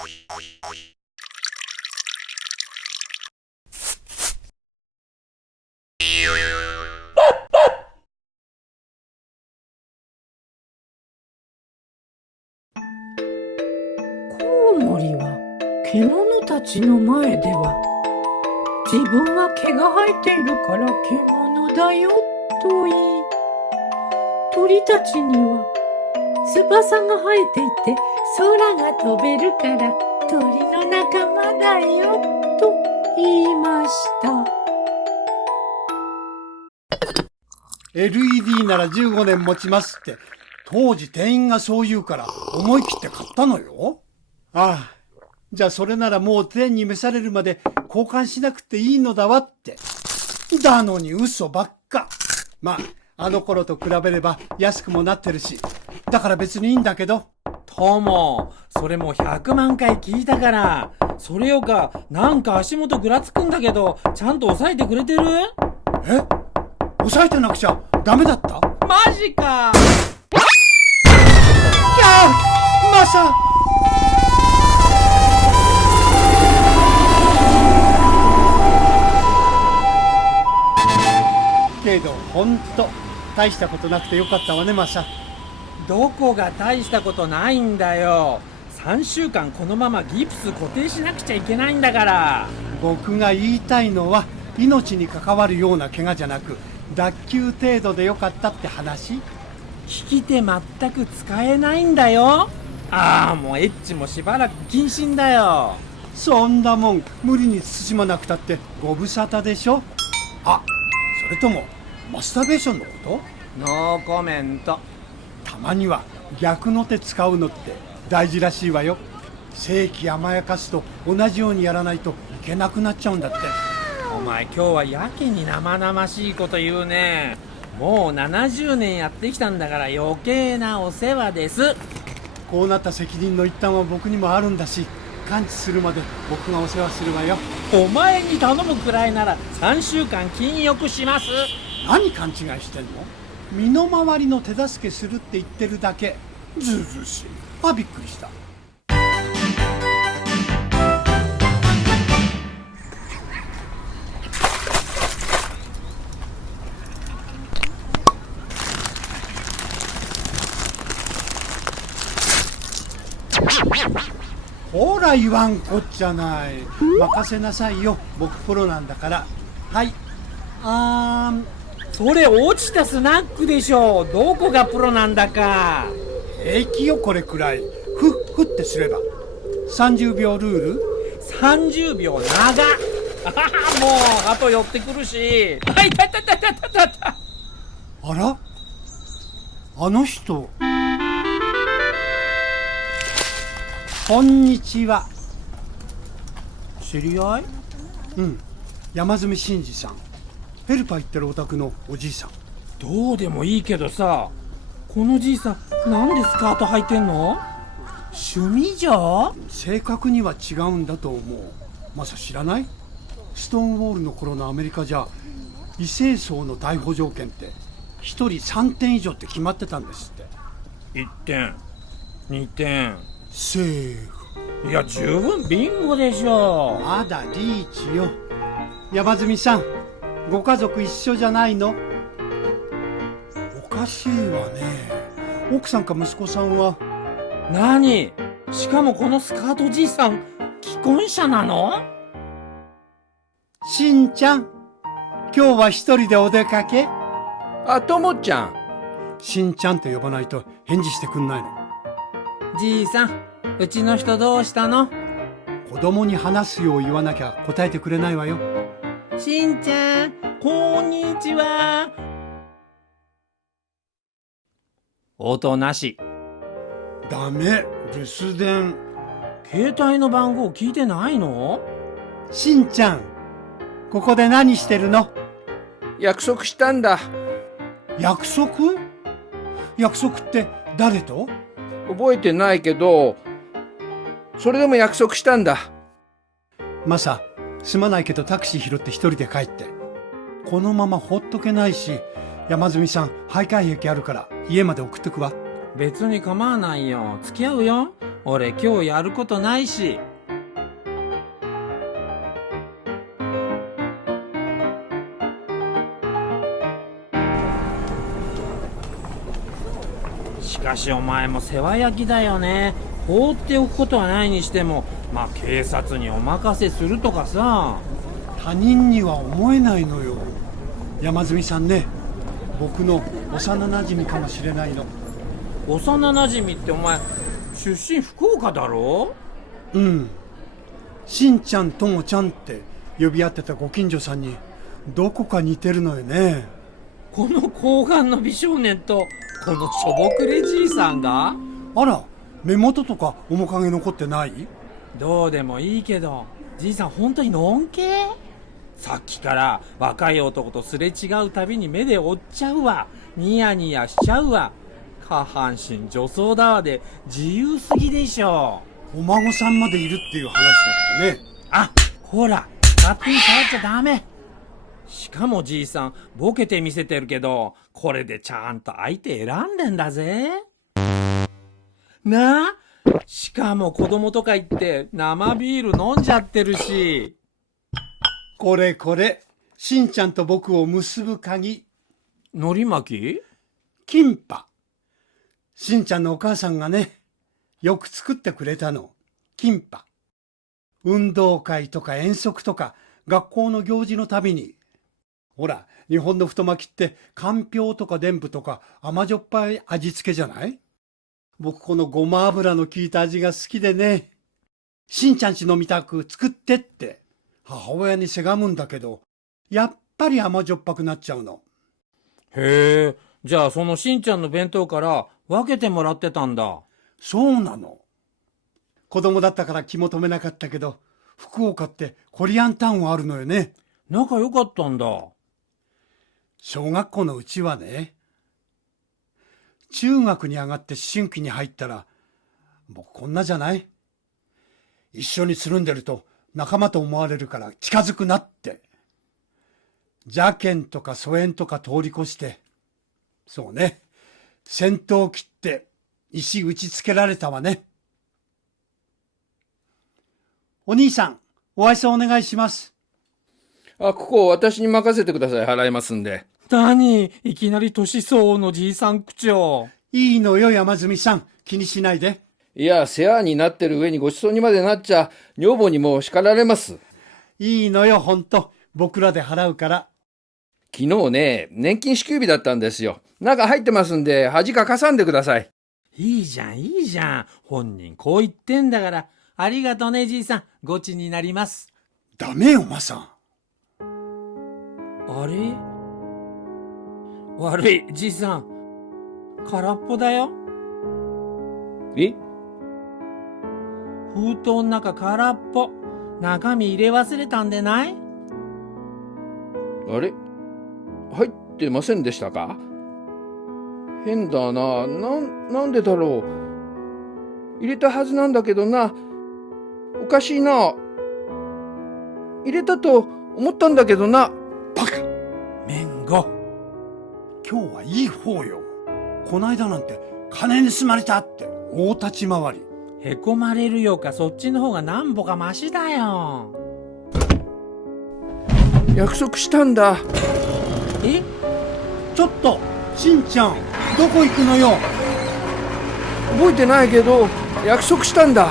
コウモリは獣たちの前では自分は毛が生えているから獣だよと言い、鳥たちには翼が生えていて空が飛べるから鳥の仲間だよと言いました。LED なら15年持ちますって当時店員がそう言うから思い切って買ったのよ。ああ、じゃあそれならもう天に召されるまで交換しなくていいのだわって。だのに嘘ばっか。まあ、あの頃と比べれば安くもなってるし、だから別にいいんだけど。友、それもう100万回聞いたから。それよか、なんか足元ぐらつくんだけど、ちゃんと押さえてくれてる？え？押さえてなくちゃダメだった？マジか！キャー！マサ！けどほんと大したことなくてよかったわね、マサ。どこが大したことないんだよ。3週間このままギプス固定しなくちゃいけないんだから。僕が言いたいのは命に関わるような怪我じゃなく脱臼程度でよかったって話。利き手全く使えないんだよ。ああ、もうエッチもしばらく謹慎だよ。そんなもん無理に慎まなくたってご無沙汰でしょ。あ、それともマスターベーションのこと？ノーコメント。たまには逆の手使うのって大事らしいわよ。正気甘やかすと同じようにやらないといけなくなっちゃうんだって。お前今日はやけに生々しいこと言うね。もう70年やってきたんだから余計なお世話です。こうなった責任の一端は僕にもあるんだし、完治するまで僕がお世話するわよ。お前に頼むくらいなら3週間禁欲します。何勘違いしてんの？身の回りの手助けするって言ってるだけ。ずうずうしい。あ、びっくりした。ほら言わんこっちゃない。任せなさいよ、僕プロなんだから。はい。それ落ちたスナックでしょ。どこがプロなんだか。平気よ、これくらい。ふっってすれば。30秒ルール。30秒長っ。もうあと寄ってくるし。あ、いたいたいたいたいたいた。あら、あの人。こんにちは。知り合い？うん、山住真二さん。ヘルパー行ってるお宅のおじいさん。どうでもいいけどさ、このじいさんなんでスカート履いてんの？趣味じゃ？正確には違うんだと思う。まさ知らない？ストーンウォールの頃のアメリカじゃ異性層の逮捕条件って1人3点以上って決まってたんですって。1点2点セーフ。いや十分ビンゴでしょ。まだリーチよ。山住さん、ご家族一緒じゃないの？おかしいわね。奥さんか息子さんは。何？しかもこのスカートじいさん既婚者なの？しんちゃん、今日は一人でお出かけ？あ、ともちゃん。しんちゃんって呼ばないと返事してくんないの？じいさん、うちの人どうしたの？子供に話すよう言わなきゃ答えてくれないわよ。しんちゃん、こんにちは。応答なし。ダメ、留守電。携帯の番号聞いてないの？しんちゃん、ここで何してるの？約束したんだ。約束？約束って誰と？覚えてないけど、それでも約束したんだ。マサ、すまないけどタクシー拾って一人で帰って。このままほっとけないし、山住さん、徘徊癖あるから家まで送ってくわ。別に構わないよ。付き合うよ。俺今日やることないし。しかしお前も世話焼きだよね。放っておくことはないにしても、まあ警察にお任せするとかさ。他人には思えないのよ。山住さんね、僕の幼なじみかもしれないの。幼なじみってお前出身福岡だろ？うん。しんちゃんともちゃんって呼び合ってたご近所さんにどこか似てるのよね。この睾丸の美少年とこのしょぼくれじいさんが？あら、目元とか面影残ってない？どうでもいいけど、じいさん本当にのんけ？さっきから若い男とすれ違うたびに目で追っちゃうわ、ニヤニヤしちゃうわ、下半身女装だわで自由すぎでしょ。お孫さんまでいるっていう話だけどね。あ、ほら、勝手に触っちゃダメ。しかもじいさんボケて見せてるけど、これでちゃんと相手選んでんだぜ。なあ、しかも子供とか言って生ビール飲んじゃってるし。これこれ、しんちゃんと僕を結ぶ鍵。のり巻き？キンパ。しんちゃんのお母さんがね、よく作ってくれたの。キンパ。運動会とか遠足とか学校の行事のたびに。ほら、日本の太巻きってかんぴょうとかでんぶとか甘じょっぱい味付けじゃない？僕このごま油の効いた味が好きでね。しんちゃんち飲みたく作ってって母親にせがむんだけど、やっぱり甘じょっぱくなっちゃうの。へえ、じゃあそのしんちゃんの弁当から分けてもらってたんだ。そうなの。子供だったから気も止めなかったけど、福岡ってコリアンタウンあるのよね。仲良かったんだ。小学校のうちはね。中学に上がって思春期に入ったら、僕こんなじゃない？一緒につるんでると仲間と思われるから近づくなって。邪剣とか疎遠とか通り越して、そうね、先頭を切って石打ちつけられたわね。お兄さん、お愛想お願いします。あ、ここ私に任せてください。払いますんで。何、いきなり年相応のじいさん口調。いいのよ、山住さん。気にしないで。いや、世話になってる上にごちそうにまでなっちゃ、女房にも叱られます。いいのよ、ほんと。僕らで払うから。昨日ね、年金支給日だったんですよ。中入ってますんで、恥かかさんでください。いいじゃん、いいじゃん。本人こう言ってんだから。ありがとうね、じいさん。ごちになります。ダメよ、マさん。あれ？悪い、じいさん。空っぽだよ。え？封筒の中空っぽ。中身入れ忘れたんでない？あれ？入ってませんでしたか？変だな。なんでだろう。入れたはずなんだけどな。おかしいな。入れたと思ったんだけどな。バカ！めんご。今日はいい方よ。こないだなんて金盗まれたって大立ち回り。へこまれるよか、そっちの方がなんぼかマシだよ。約束したんだ。え？ちょっと、しんちゃん、どこ行くのよ。覚えてないけど、約束したんだ。